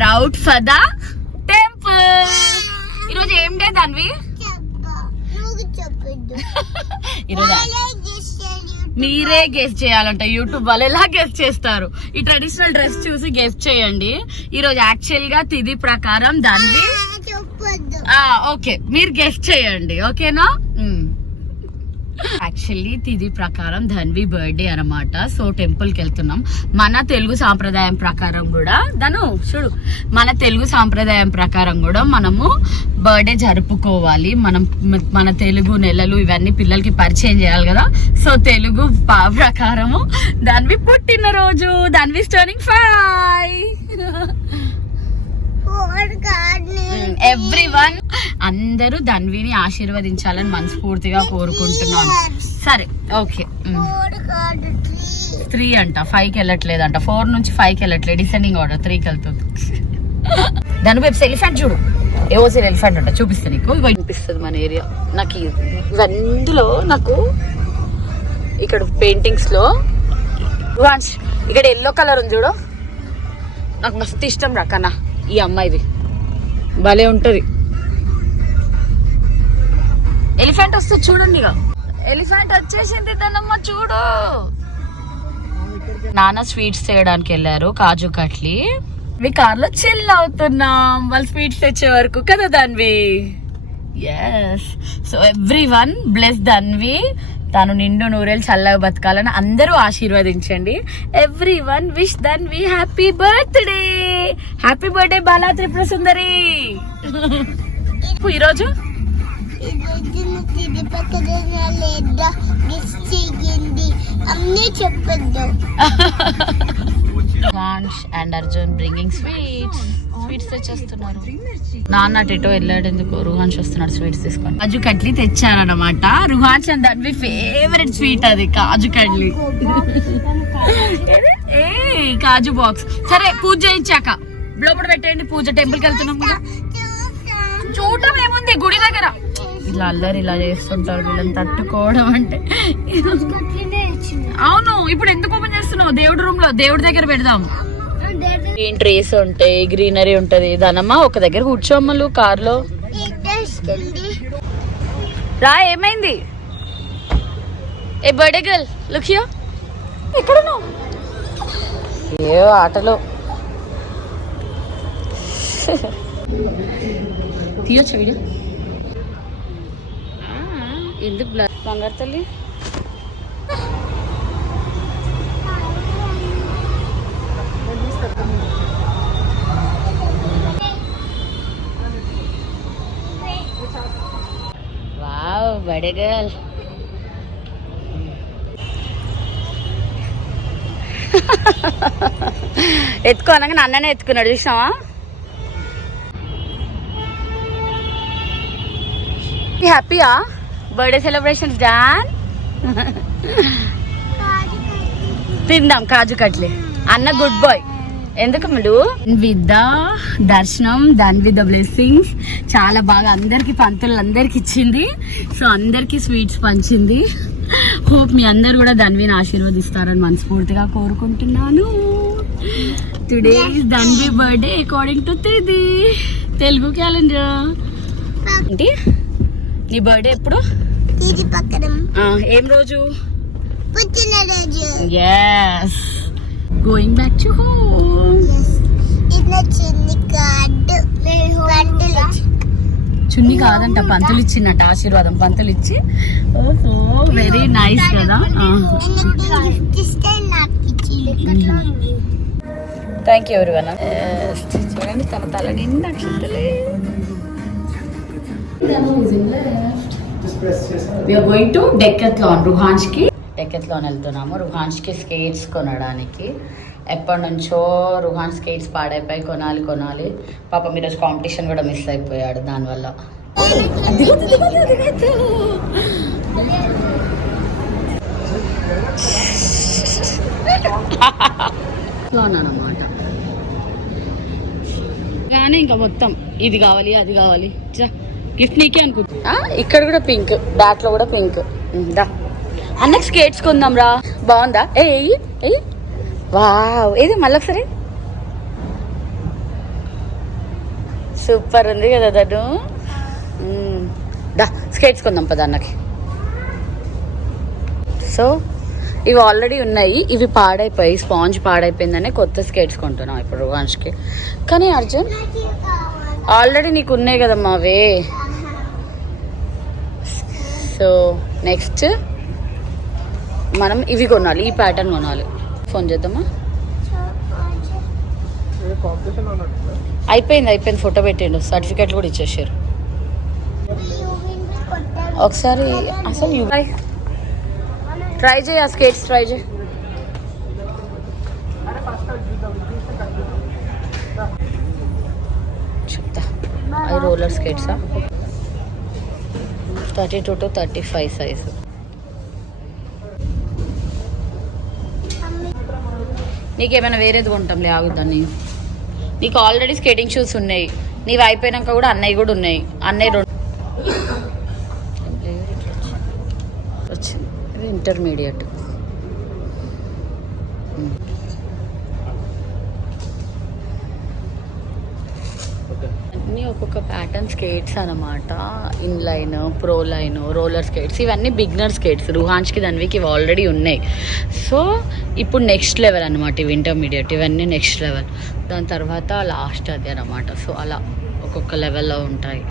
Proud for the temple. ఈరోజు ఏం day దానివి? ఈరోజు మీరే గెస్ట్ చేయాలంట. యూట్యూబ్ వాళ్ళు ఎలా గెస్ట్ చేస్తారు? ఈ ట్రెడిషనల్ డ్రెస్ చూసి గెస్ట్ చేయండి. ఈరోజు యాక్చువల్ గా తిథి ప్రకారం దానివి. ఓకే, మీరు గెస్ట్ చేయండి. ఓకేనా? యాక్చువల్లీ తిథి ప్రకారం ధన్వి బర్త్డే అన్నమాట. సో టెంపుల్ కి వెళ్తున్నాం. మన తెలుగు సాంప్రదాయం ప్రకారం కూడా చూడు, మన తెలుగు సాంప్రదాయం ప్రకారం కూడా మనము బర్త్డే జరుపుకోవాలి. మన తెలుగు నెలలు ఇవన్నీ పిల్లలకి పరిచయం చేయాలి కదా. సో తెలుగు ప్రకారము ధన్వి పుట్టినరోజు. ధన్వి టర్నింగ్ 5. ఎవ్రీవన్ అందరూ ధన్విని ఆశీర్వదించాలని మనస్ఫూర్తిగా కోరుకుంటున్నాను. సరే, ఓకే. 3 అంట, 5కి వెళ్ళట్లేదంట. 4 నుంచి 5కి వెళ్ళట్లేదు. డిసెండింగ్ ఆర్డర్ 3కి వెళ్తుంది. దాని వైపు ఎలిఫెంట్ చూడు. ఏవోసీ ఎలిఫెంట్ అంట, చూపిస్తాను నీకు. అనిపిస్తుంది మన ఏరియా. నాకు ఇవన్నీలో నాకు ఇక్కడ పెయింటింగ్స్ లో ఇక్కడ ఎల్లో కలర్ ఉంది చూడు, నాకు మస్తు ఇష్టం రా కన్నా. ఈ అమ్మాయిది భలే ఉంటది. ఎలిఫెంట్ వస్తే చూడండి. ఇక ఎలిఫెంట్ వచ్చేసింది తనమ్మ, చూడు. నాన్న స్వీట్స్ చేయడానికి వెళ్ళారు, కాజు కట్లీ. మీ కార్లో చిల్ అవుతున్నాం వాళ్ళు స్వీట్స్ తెచ్చే వరకు కదా Dhanvi. Yes, so everyone bless Dhanvi. తను నిండు నూరేళ్ళు చల్లగా బతకాలని అందరూ ఆశీర్వదించండి. Everyone wish Dhanvi happy birthday. Happy birthday Bala Tripura Sundari. ఈరోజు Ruhansh and Arjun bringing sweets తెచ్చేస్తున్నారు. నాన్న టెటో వెళ్ళాడు, ఎందుకు రుహాన్ష్ వస్తున్నాడు స్వీట్స్ తీసుకొని. కాజు కట్లీ తెచ్చారనమాట. Ruhansh and Dhanvi favourite sweet అది కాజు కట్లీ. ఏ కాజు బాక్స్. సరే, పూజ చేయించాక లోపల పెట్టేయండి. పూజ టెంపుల్కి వెళ్తున్నాం కదా. చూడటం ఏముంది గుడి దగ్గర. ఇలా అల్లరి ఇలా చేస్తుంటారు వీళ్ళని తట్టుకోవడం అంటే. అవును, ఇప్పుడు ఎందుకు ఓపెన్ చేస్తున్నావు? దేవుడి రూమ్ లో దేవుడి దగ్గర పెడదాం. గ్రీన్ ట్రీస్ ఉంటాయి, గ్రీనరీ ఉంటది. దానమ్మా ఒక దగ్గర కూర్చోమ్మలు కార్లో రా. ఏమైంది? ఏ బర్త్డే గర్ల్ లుక్ హియర్. ఎక్కడున్నావు? ఏ ఆటలో తీయొచ్చు వీడియో. ఎందుకు బంగారు తల్లి? Wow, birthday girl. ఎత్తుకో అనగా అన్ననే ఎత్తుకున్నాడు, చూసినావా? హ్యాపీయా? Birthday celebrations done. తిందాం కాజు కట్లీ. అన్న గుడ్ బాయ్. ఎందుకు విత్ ద దర్శనం, దాన్ విత్ ద బ్లెస్సింగ్స్. చాలా బాగా అందరికి పంతులందరికి ఇచ్చింది. సో అందరికి స్వీట్స్ పంచింది. హోప్ మీ అందరు కూడా ధన్విని ఆశీర్వదిస్తారని మనస్ఫూర్తిగా కోరుకుంటున్నాను. Today is Dhanvi birthday according to తిథి తెలుగు క్యాలెండర్. ఏంటి నీ బర్త్డే ఎప్పుడు? ఏం రోజు? yes, going back to home. చున్ని కాదంట, పంతులు ఇచ్చినట్టు ఆశీర్వాదం. పంతులు ఇచ్చి ఓహో వెరీ నైస్ కదా. Thank you everyone. చూడండి తన తల నిండా అక్షంతలే. We are going to Decathlon. రుహాన్ష్కి డెకత్లాన్ వెళ్తున్నాము. రుహాన్ష్కి స్కేట్స్ కొనడానికి. ఎప్పటి నుంచో రుహాన్ స్కేట్స్ పాడైపోయి కొనాలి. పాపం ఈరోజు కాంపిటీషన్ కూడా మిస్ అయిపోయాడు దానివల్ల. అన్నమాట. కానీ ఇంకా మొత్తం ఇది కావాలి అది కావాలి. గిఫ్ట్ నీకే అనుకుంటా. ఇక్కడ కూడా పింక్, బ్యాక్ లో కూడా పింక్. దా అన్నకి స్కేట్స్ కొందాం రా. బాగుందా? ఏ వావ్, ఏది మళ్ళీ ఒకసారి సూపర్ ఉంది కదా తను. దా స్కేట్స్ కొందాం పద అన్నకి. సో ఇవి ఆల్రెడీ ఉన్నాయి, ఇవి పాడైపోయి స్పాంజ్ పాడైపోయిందనే కొత్త స్కేట్స్ కొంటున్నాం ఇప్పుడు రువాన్ష్కి. కానీ అర్జున్ ఆల్రెడీ నీకు ఉన్నాయి కదమ్మా అవే. సో నెక్స్ట్ మనం ఇవి కొనాలి, ఈ ప్యాటర్న్ కొనాలి. ఫోన్ చేద్దామా? అయిపోయింది, ఫోటో పెట్టిండు, సర్టిఫికెట్లు కూడా ఇచ్చేసారు. ఒకసారి అసలు ట్రై చేయి, ఆ స్కేట్స్ ట్రై చేయి. చెప్తా, అవి రోలర్ స్కేట్సా? 32 to 35 size. నీకేమైనా వేరేది కొంటాంలే, ఆగుద్దాన్ని. నీకు ఆల్రెడీ స్కేటింగ్ షూస్ ఉన్నాయి, నీవు అయిపోయినాక కూడా అన్నయ్య కూడా ఉన్నాయి. అన్నయ్య 2 వచ్చింది, ఇది ఇంటర్మీడియట్. అన్నీ ఒక్కొక్క ప్యాటర్న్ స్కేట్స్ అనమాట. Inline, pro line, roller skates, ఇవన్నీ బిగినర్ స్కేట్స్. రుహాన్ష్కి దానికి ఇవి ఆల్రెడీ ఉన్నాయి. సో ఇప్పుడు నెక్స్ట్ లెవెల్ అనమాట ఇవి, ఇంటర్మీడియట్. ఇవన్నీ నెక్స్ట్ లెవెల్, దాని తర్వాత లాస్ట్ అదే అనమాట. సో అలా ఒక్కొక్క లెవెల్లో ఉంటాయి.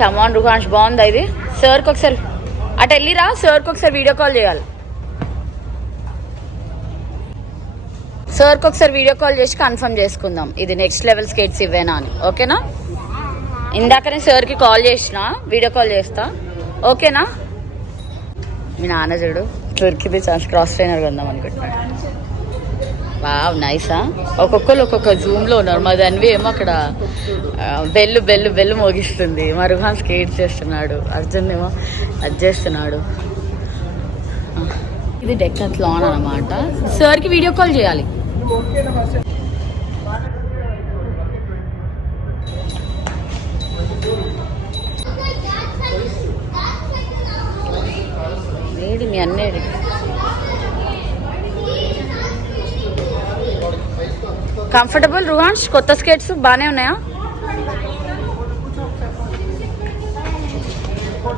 కమాన్ రుహాన్ష్, బాగుందా ఇది? సార్కి ఒకసారి అటు వెళ్ళిరా, సార్కి ఒకసారి వీడియో కాల్ చేయాలి. సార్కి ఒకసారి వీడియో కాల్ చేసి కన్ఫర్మ్ చేసుకుందాం ఇది నెక్స్ట్ లెవెల్ స్కేట్స్ ఇవేనా అని. ఓకేనా? ఇందాకనే సార్కి కాల్ చేసిన, వీడియో కాల్ చేస్తా. ఓకేనా? మీ నాన్న చూడు దొరికింది ఛాన్స్, క్రాస్ ట్రైనర్ కొందాం అనుకుంటున్నాడు. వావ్, నైసా. ఒక్కొక్కరు ఒక్కొక్క జూమ్లో ఉన్నారు. మా దానివి ఏమో అక్కడ బెల్లు మోగిస్తుంది. మా రుహాన్ స్కేట్ చేస్తున్నాడు, అర్జున్ ఏమో అది చేస్తున్నాడు. ఇది డెక్కత్లాన్ అనమాట. సార్కి వీడియో కాల్ చేయాలి. ఏది మీ అన్నేది? కంఫర్టబుల్ రుహాన్స్? కొత్త స్కేట్స్ బాగానే ఉన్నాయా?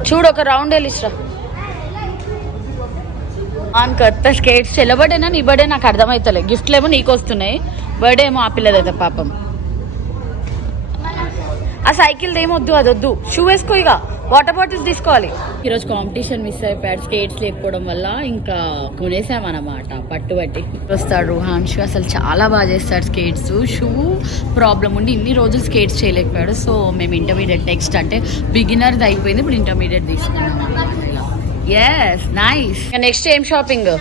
చూడు, ఒక రౌండ్ వెళ్ళిస్తా. కొత్త స్కేట్స్ చెల్ల బర్త్డేనా నీ బర్త్డే నాకు అర్థమవుతలే. గిఫ్ట్లు ఏమో నీకు వస్తున్నాయి, బర్త్డే ఏమో ఆ పిల్లదైతే పాపం. ఆ సైకిల్ ఏమొద్దు, అది వద్దు. షూ వేసుకో, ఇక వాటర్ బాటిల్స్ తీసుకోవాలి. ఈరోజు కాంపిటీషన్ మిస్ అయిపోయాడు స్కేట్స్ లేకపోవడం వల్ల, ఇంకా కొనేసామన్నమాట పట్టుబట్టి. వస్తాడు రుహాన్ష్, అసలు చాలా బాగా చేస్తాడు స్కేట్స్. షూ ప్రాబ్లం ఉండి ఇన్ని రోజులు స్కేట్స్ చేయలేకపోయాడు. సో మేము ఇంటర్మీడియట్ నెక్స్ట్ అంటే బిగినర్ది అయిపోయింది, ఇప్పుడు ఇంటర్మీడియట్ తీసుకున్నాం. Yes, nice. నెక్స్ట్ ఏం షాపింగ్?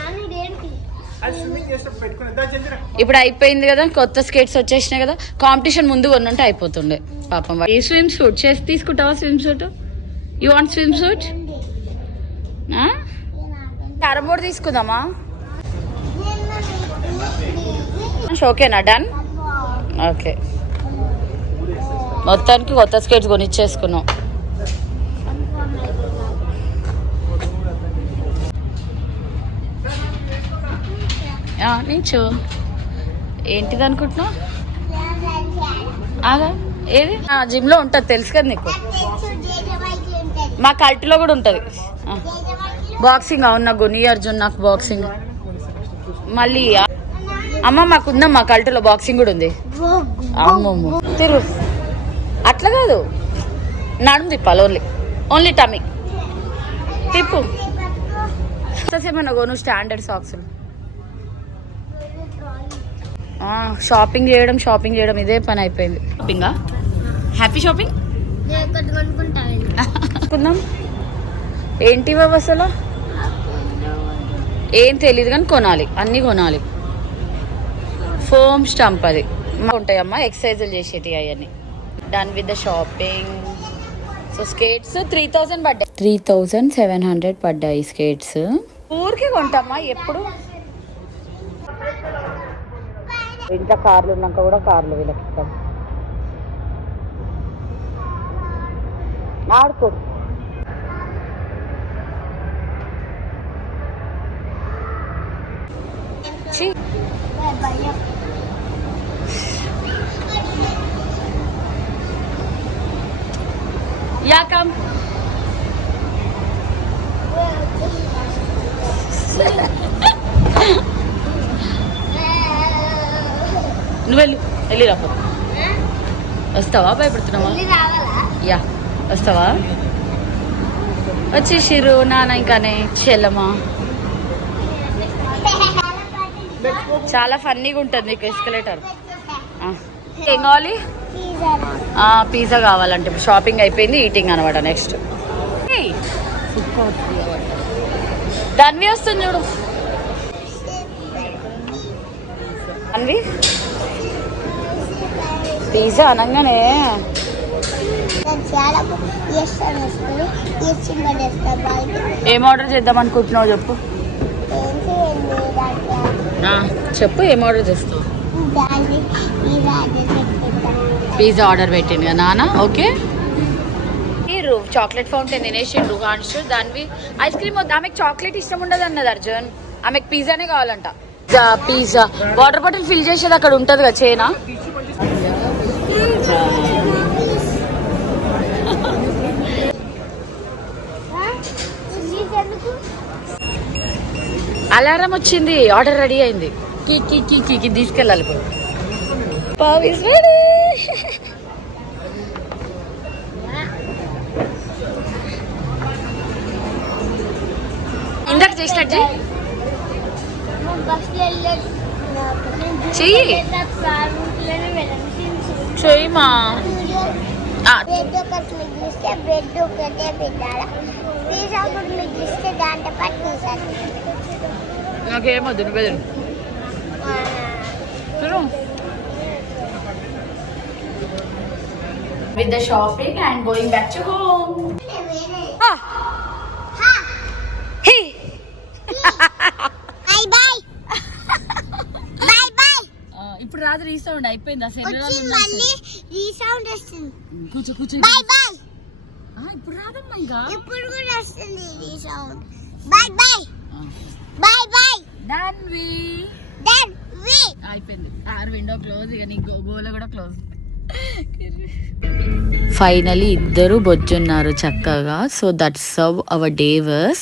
ఇప్పుడు అయిపోయింది కదా, కొత్త స్కేట్స్ వచ్చేసినాయి కదా. కాంపిటీషన్ ముందు కొన్నుంటే అయిపోతుండే పాపం. ఏ స్విమ్ సూట్ చేసి తీసుకుంటావా? Swimsuit? You want swimsuit? Carrom board తీసుకుందామా? ఓకేనా, డన్. ఓకే, మొత్తానికి కొత్త స్కేట్స్ కొనిచ్చేసుకున్నాం. నీచు ఏంటిది అనుకుంటున్నావు? ఏది? జిమ్లో ఉంటుంది తెలుసు కదా నీకు. మా కల్టిలో కూడా ఉంటుంది బాక్సింగ్. అవును, నాకు నీ అర్జున్ నాకు బాక్సింగ్. మళ్ళీ అమ్మ మాకుందాం, మా కల్టిలో బాక్సింగ్ కూడా ఉంది. అమ్మమ్మ తిరుగు, అట్లా కాదు, నడుము తిప్పాలి. ఓన్లీ టమీ తిప్పు. ఎంతసేపు కొను స్టాండర్డ్ సాక్స్లు. షాపింగ్ చేయడం ఇదే పని అయిపోయింది. షాపింగా? హ్యాపీ షాపింగ్ అనుకుందాం. ఏంటి అసలు ఏం తెలీదు కానీ కొనాలి, అన్నీ కొనాలి. ఫోమ్ స్టంప్ అది ఉంటాయమ్మా, ఎక్సర్సైజులు చేసేటి అవన్నీ. Done with the shopping. So skates 3000 పడ్డాయి, 3700 పడ్డాయి స్కేట్స్. ఊరికే కొంటామా ఎప్పుడు? ఇంట్లో కార్లు ఉన్నాక కూడా కార్లు వీళ్ళకి ఆడుకో. Yeah come. నువ్వు వెళ్ళి రాపో. వస్తావా? భయపడుతున్నావా? యా వస్తావా? వచ్చేసిర్రు నాన్న ఇంకానే చెల్లమ్మా. చాలా ఫన్నీగా ఉంటుంది నీకు ఎస్కలేటర్. ఏం కావాలి? పిజ్జా కావాలంటే ఇప్పుడు షాపింగ్ అయిపోయింది, ఈటింగ్ అనమాట. నెక్స్ట్ దాన్వి వస్తుంది చూడు. దాన్వి పిజ్జా అనగానే ఏం ఆర్డర్ చేద్దాం అనుకుంటున్నావు చెప్పు. చెప్పు ఏం ఆర్డర్ చేస్తావు? పిజ్జా ఆర్డర్ పెట్టిండు కదా నాన్న. ఓకే మీరు చాక్లెట్ ఫౌంటైన్ తినేసిండ్రు కాన్షు. దానివి ఐస్ క్రీమ్ వద్దు, ఆమెకు చాక్లెట్ ఇష్టం ఉండదు అన్నది అర్జున్. ఆమెకు పిజ్జానే కావాలంట. పిజ్జా వాటర్ బాటిల్ ఫిల్ చేసేది అక్కడ ఉంటుంది కదా చైనా. అలారం వచ్చింది, ఆర్డర్ రెడీ అయింది. కీ తీసుకెళ్ళాలి ఇప్పుడు. Pav is ready. ఇందాక చేసినట్టు చెయ్యి చెయ్యమా. నాకేమొద్దు, నువ్వే with the shopping and going back to home. Hey. Bye bye. Bye bye. ఇప్పుడు రాత్రి రీసౌండ్ అయిపోయింది. అసలు మళ్ళీ రీసౌండ్ వస్తుంది. కూర్చో. Bye bye. ఇప్పుడు రాదమ్మా ఇంకా. ఇప్పుడు కూడా వస్తుంది resound. Bye bye. Bye bye. Danvi. అయిపోయింది. Window close. ఇక నీ గోల కూడా క్లోజ్. ఫైనలీ ఇద్దరు బొజ్జున్నారు చక్కగా. So that's how our day was.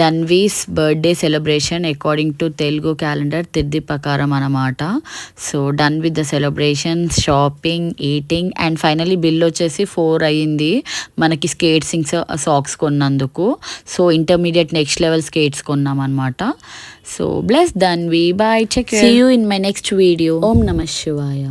Dhanvi's birthday celebration according to Telugu calendar తిథి ప్రకారం అనమాట. So done with the celebration, shopping, eating and finally bill వచ్చేసి 4 అయ్యింది మనకి స్కేట్సింగ్స్ సాక్స్ కొన్నందుకు. So intermediate next level skates కొన్నాం అనమాట. So bless Dhanvi. బాయ్. చెక్ see you in my next video. ఓం నమః శివాయ.